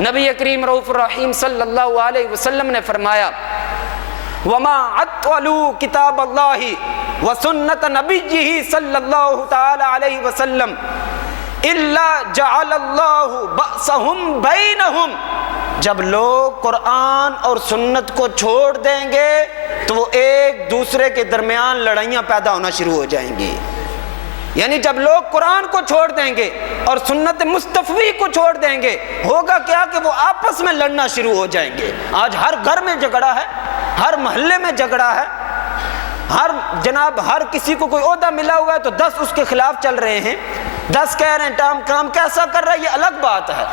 نبی کریم رؤوف الرحیم صلی اللہ علیہ وسلم نے فرمایا وما عطلوا کتاب اللہ وسنت نبیہ صلی اللہ تعالی علیہ وسلم الا جعل اللہ بأسہم بینہم، جب لوگ قرآن اور سنت کو چھوڑ دیں گے تو وہ ایک دوسرے کے درمیان لڑائیاں پیدا ہونا شروع ہو جائیں گی۔ یعنی جب لوگ قرآن کو چھوڑ دیں گے اور سنت مصطفی کو چھوڑ دیں گے، ہوگا کیا کہ وہ آپس میں لڑنا شروع ہو جائیں گے۔ آج ہر گھر میں جھگڑا ہے، ہر محلے میں جھگڑا ہے، ہر کسی کو کوئی عہدہ ملا ہوا ہے تو 10 اس کے خلاف چل رہے ہیں، 10 کہہ رہے ہیں کام کیسا کر رہا ہے، یہ الگ بات ہے۔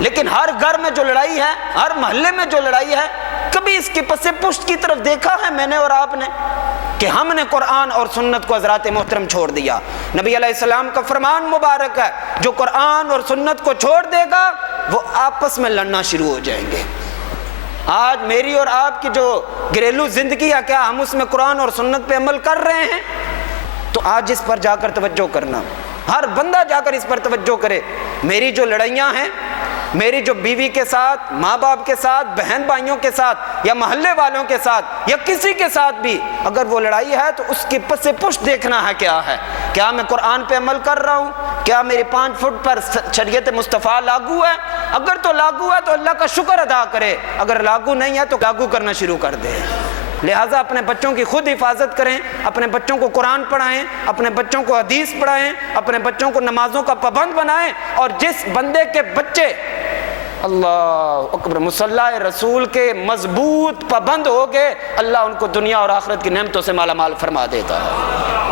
لیکن ہر گھر میں جو لڑائی ہے، ہر محلے میں جو لڑائی ہے، کبھی اس کے پس پشت کی طرف دیکھا ہے میں نے اور آپ نے کہ ہم نے قرآن اور سنت کو حضرات محترم چھوڑ دیا؟ نبی علیہ السلام کا فرمان مبارک ہے، جو قرآن اور سنت کو چھوڑ دے گا وہ آپس میں لڑنا شروع ہو جائیں گے۔ آج میری اور آپ کی جو گھریلو زندگی ہے، کیا ہم اس میں قرآن اور سنت پہ عمل کر رہے ہیں؟ تو آج اس پر جا کر توجہ کرنا، ہر بندہ جا کر اس پر توجہ کرے۔ میری جو لڑائیاں ہیں، میری جو بیوی کے ساتھ، ماں باپ کے ساتھ، بہن بھائیوں کے ساتھ، یا محلے والوں کے ساتھ، یا کسی کے ساتھ بھی اگر وہ لڑائی ہے تو اس کی پس پشت دیکھنا ہے کیا ہے۔ کیا میں قرآن پہ عمل کر رہا ہوں؟ کیا میری 5 فٹ پر شریعت مصطفیٰ لاگو ہے؟ اگر تو لاگو ہے تو اللہ کا شکر ادا کرے، اگر لاگو نہیں ہے تو لاگو کرنا شروع کر دے۔ لہٰذا اپنے بچوں کی خود حفاظت کریں، اپنے بچوں کو قرآن پڑھائیں، اپنے بچوں کو حدیث پڑھائیں، اپنے بچوں کو نمازوں کا پابند بنائیں، اور جس بندے کے بچے اللہ اکبر مصلی رسول کے مضبوط پابند ہو گئے، اللہ ان کو دنیا اور آخرت کی نعمتوں سے مالا مال فرما دیتا ہے۔